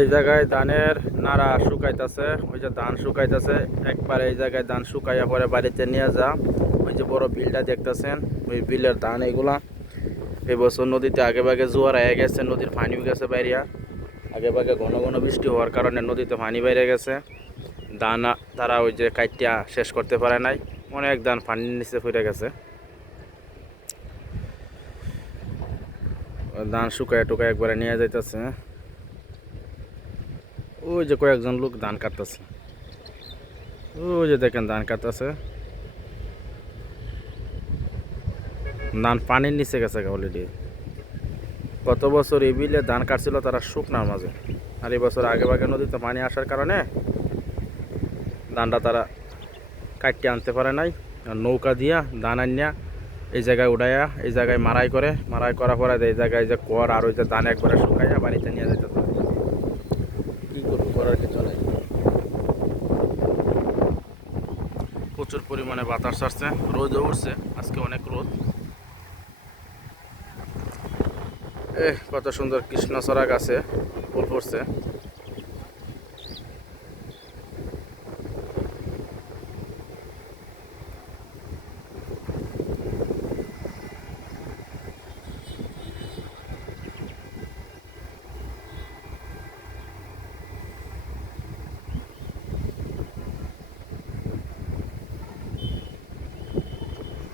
এই জায়গায় ধানের নাড়া শুকাইতেছে, ওই যে ধান শুকাইতেছে একবার এই জায়গায় ধান শুকাইয়া পরে বাড়িতে নিয়ে যা। ওই যে বড় বিলটা দেখতেছেন, ওই বিলের ধান এগুলা। এই বছর নদীতে আগে ভাগে জোয়ার হয়ে গেছে, নদীর পানিও গেছে বাইরিয়া। আগে ভাগে ঘন ঘন বৃষ্টি হওয়ার কারণে নদীতে পানি বাইরে গেছে। ধান তারা ওই যে কাইটিয়া শেষ করতে পারে নাই, অনেক ধান পানির নিচে পড়ে গেছে। ধান শুকায় টুকায় একবারে নিয়ে যাইতেছে। ওই যে কয়েকজন লোক ধান কাটতেছে, ওই যে দেখেন ধান কাটতেছে। ধান পানির নিচে গেছে অলরেডি। গত বছর এই বিলে ধান কাটছিল তারা শুকনার মাঝে, আর এই বছর আগে ভাগে নদীতে পানি আসার কারণে ধানটা তারা কাটতে আনতে পারে নাই। নৌকা দিয়া ধান আনিয়া এই জায়গায় উঠাইয়া এই জায়গায় মারাই করার পরে এই জায়গায় যে কর আর ওই যে ধান একবারে শুকাইয়া বাড়িতে নিয়ে যেতে পারে। কি করবো, করার কি চলে। প্রচুর পরিমাণে বাতাস আসছে, রোদও উঠছে আজকে, অনেক রোদ। কত সুন্দর কৃষ্ণচূড়া গাছে ফুল পড়ছে।